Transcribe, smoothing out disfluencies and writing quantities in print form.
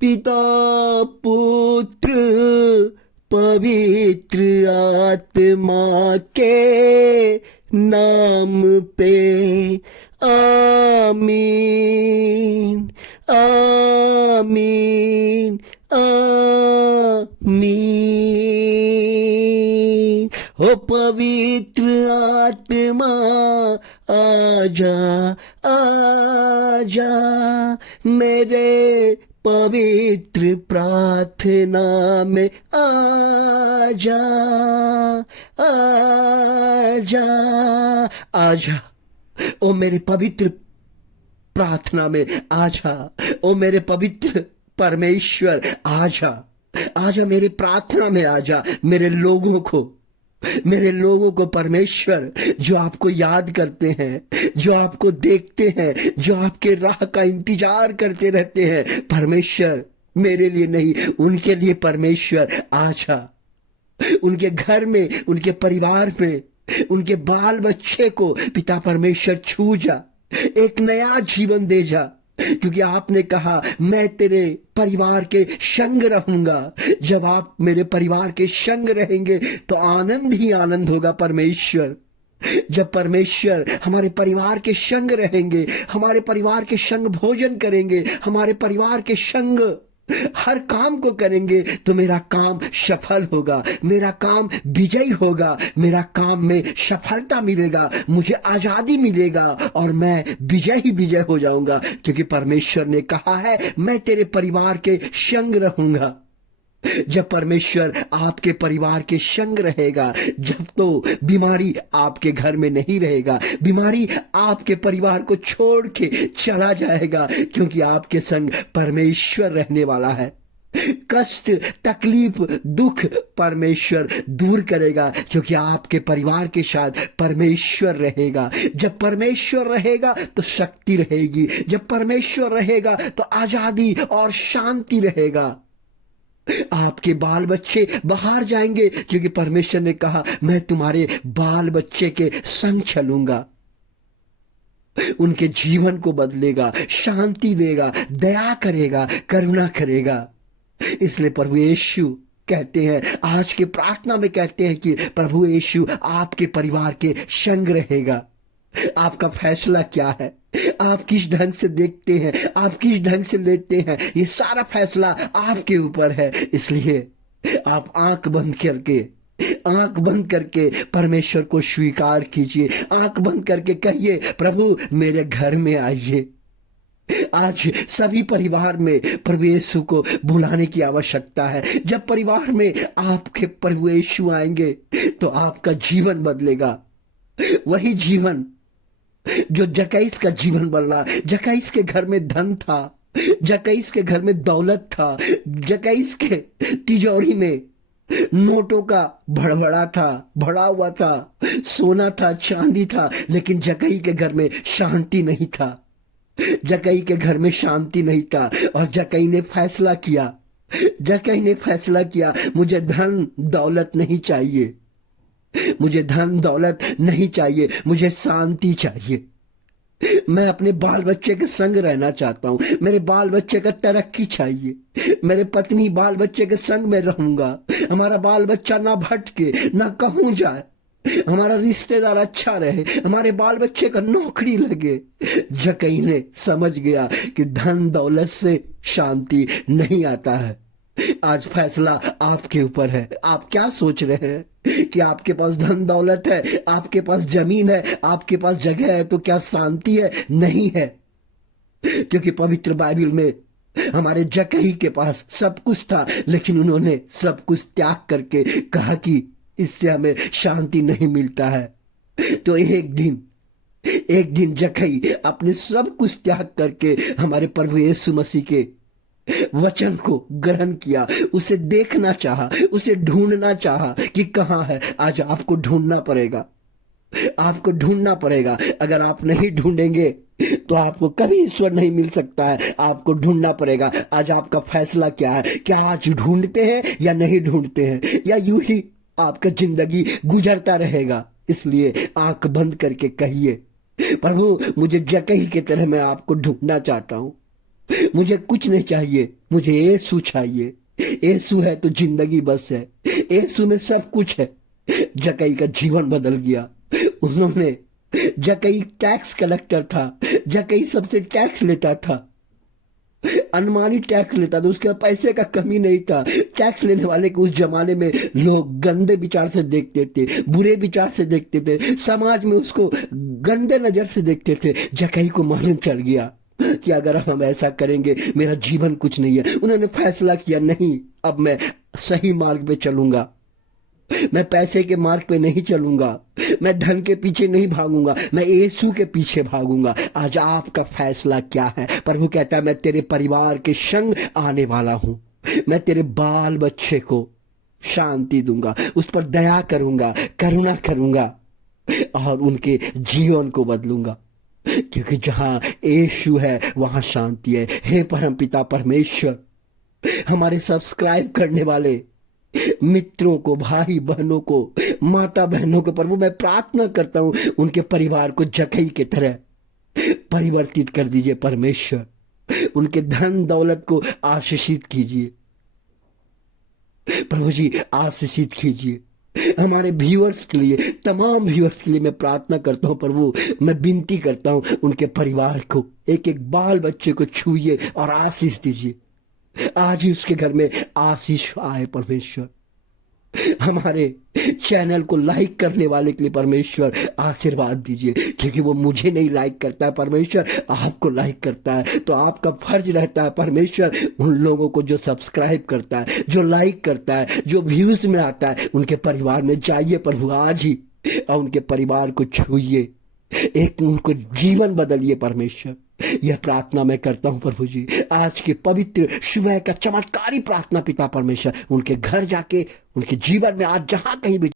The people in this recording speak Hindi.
पिता पुत्र पवित्र आत्मा के नाम पे आमीन आमीन आमीन। हो पवित्र आत्मा आजा आजा मेरे पवित्र प्रार्थना में आजा आजा आजा। ओ मेरे पवित्र प्रार्थना में आजा। ओ मेरे पवित्र परमेश्वर आजा आजा मेरे प्रार्थना में आजा। मेरे लोगों को परमेश्वर जो आपको याद करते हैं, जो आपको देखते हैं, जो आपके राह का इंतजार करते रहते हैं, परमेश्वर मेरे लिए नहीं उनके लिए परमेश्वर आजा। उनके घर में, उनके परिवार में, उनके बाल बच्चे को पिता परमेश्वर छू जा, एक नया जीवन दे जा, क्योंकि आपने कहा मैं तेरे परिवार के संग रहूंगा। जब आप मेरे परिवार के संग रहेंगे तो आनंद ही आनंद होगा परमेश्वर। जब परमेश्वर हमारे परिवार के संग रहेंगे, हमारे परिवार के संग भोजन करेंगे, हमारे परिवार के संग हर काम को करेंगे, तो मेरा काम सफल होगा, मेरा काम विजयी होगा, मेरा काम में सफलता मिलेगा, मुझे आजादी मिलेगा और मैं विजय ही विजय हो जाऊंगा, क्योंकि परमेश्वर ने कहा है मैं तेरे परिवार के संग रहूंगा। जब परमेश्वर आपके परिवार के संग रहेगा, जब तो बीमारी आपके घर में नहीं रहेगा, बीमारी आपके परिवार को छोड़ के चला जाएगा, क्योंकि आपके संग परमेश्वर रहने वाला है। कष्ट, तकलीफ, दुख परमेश्वर दूर करेगा, क्योंकि आपके परिवार के साथ परमेश्वर रहेगा। जब परमेश्वर रहेगा तो शक्ति रहेगी, जब परमेश्वर रहेगा तो आजादी और शांति रहेगा। आपके बाल बच्चे बाहर जाएंगे, क्योंकि परमेश्वर ने कहा मैं तुम्हारे बाल बच्चे के संग चलूंगा। उनके जीवन को बदलेगा, शांति देगा, दया करेगा, करुणा करेगा। इसलिए प्रभु यीशु कहते हैं, आज के प्रार्थना में कहते हैं कि प्रभु यीशु आपके परिवार के संग रहेगा। आपका फैसला क्या है? आप किस ढंग से देखते हैं, आप किस ढंग से लेते हैं, ये सारा फैसला आपके ऊपर है। इसलिए आप आंख बंद करके परमेश्वर को स्वीकार कीजिए। आंख बंद करके कहिए, प्रभु मेरे घर में आइए। आज सभी परिवार में प्रभु यीशु को बुलाने की आवश्यकता है। जब परिवार में आपके प्रभु यीशु आएंगे तो आपका जीवन बदलेगा। वही जीवन जो जकईस का जीवन बदला। जकईस के घर में धन था, जकईस के घर में दौलत था, जकईस के तिजोरी में नोटों का भरा हुआ था, सोना था, चांदी था, लेकिन जकई के घर में शांति नहीं था। जकई के घर में शांति नहीं था और जकई ने फैसला किया, मुझे धन दौलत नहीं चाहिए, मुझे धन दौलत नहीं चाहिए, मुझे शांति चाहिए। मैं अपने बाल बच्चे के संग रहना चाहता हूँ, मेरे बाल बच्चे का तरक्की चाहिए, मेरे पत्नी बाल बच्चे के संग में रहूंगा। हमारा बाल बच्चा ना भटके, ना कहूँ जाए, हमारा रिश्तेदार अच्छा रहे, हमारे बाल बच्चे का नौकरी लगे। जकई ने समझ गया कि धन दौलत से शांति नहीं आता है। आज फैसला आपके ऊपर है। आप क्या सोच रहे हैं कि आपके पास धन दौलत है, आपके पास जमीन है, आपके पास जगह है तो क्या शांति है? नहीं है, क्योंकि पवित्र बाइबल में हमारे जकई के पास सब कुछ था, लेकिन उन्होंने सब कुछ त्याग करके कहा कि इससे हमें शांति नहीं मिलता है। तो एक दिन जकई अपने सब कुछ त्याग करके हमारे प्रभु यीशु मसीह के वचन को ग्रहण किया, उसे देखना चाहा, उसे ढूंढना चाहा कि कहाँ है। आज आपको ढूंढना पड़ेगा, आपको ढूंढना पड़ेगा। अगर आप नहीं ढूंढेंगे तो आपको कभी ईश्वर नहीं मिल सकता है। आपको ढूंढना पड़ेगा। आज आपका फैसला क्या है? क्या आज ढूंढते हैं या नहीं ढूंढते हैं, या यूं ही आपका जिंदगी गुजरता रहेगा? इसलिए आंख बंद करके कहिए, प्रभु मुझे जकई की तरह मैं आपको ढूंढना चाहता हूं। मुझे कुछ नहीं चाहिए, मुझे यीशु चाहिए। यीशु है तो जिंदगी बस है, यीशु में सब कुछ है। जक्कई का जीवन बदल गया। उन्होंने जक्कई टैक्स कलेक्टर था, जक्कई सबसे टैक्स लेता था, अनमानी टैक्स लेता था, उसके पैसे का कमी नहीं था। टैक्स लेने वाले को उस जमाने में लोग गंदे विचार से देखते थे, बुरे विचार से देखते थे, समाज में उसको गंदे नजर से देखते थे। जक्कई को मालूम चल गया कि अगर हम ऐसा करेंगे मेरा जीवन कुछ नहीं है। उन्होंने फैसला किया, नहीं, अब मैं सही मार्ग पे चलूंगा, मैं पैसे के मार्ग पे नहीं चलूंगा, मैं धन के पीछे नहीं भागूंगा, मैं यीशु के पीछे भागूंगा। आज आपका फैसला क्या है? प्रभु कहता है, मैं तेरे परिवार के संग आने वाला हूं, मैं तेरे बाल बच्चे को शांति दूंगा, उस पर दया करूंगा, करुणा करूंगा और उनके जीवन को बदलूंगा, क्योंकि जहां यीशु है वहां शांति है। हे परमपिता परमेश्वर, हमारे सब्सक्राइब करने वाले मित्रों को, भाई बहनों को, माता बहनों को प्रभु मैं प्रार्थना करता हूं, उनके परिवार को जक्कई की तरह परिवर्तित कर दीजिए परमेश्वर। उनके धन दौलत को आशीषित कीजिए प्रभु जी, आशीषित कीजिए। हमारे व्यूअर्स के लिए, तमाम व्यूअर्स के लिए मैं प्रार्थना करता हूं प्रभु, मैं विनती करता हूं, उनके परिवार को, एक एक बाल बच्चे को छूइए और आशीष दीजिए। आज ही उसके घर में आशीष आए परमेश्वर। हमारे चैनल को लाइक करने वाले के लिए परमेश्वर आशीर्वाद दीजिए, क्योंकि वो मुझे नहीं लाइक करता है परमेश्वर, आपको लाइक करता है। तो आपका फर्ज रहता है परमेश्वर, उन लोगों को जो सब्सक्राइब करता है, जो लाइक करता है, जो व्यूज में आता है, उनके परिवार में जाइए प्रभु आज ही, और उनके परिवार को छूइए, एक उनको जीवन बदलिए परमेश्वर। यह प्रार्थना मैं करता हूं प्रभु जी, आज के पवित्र सुबह का चमत्कारी प्रार्थना पिता परमेश्वर, उनके घर जाके, उनके जीवन में आज जहां कहीं भी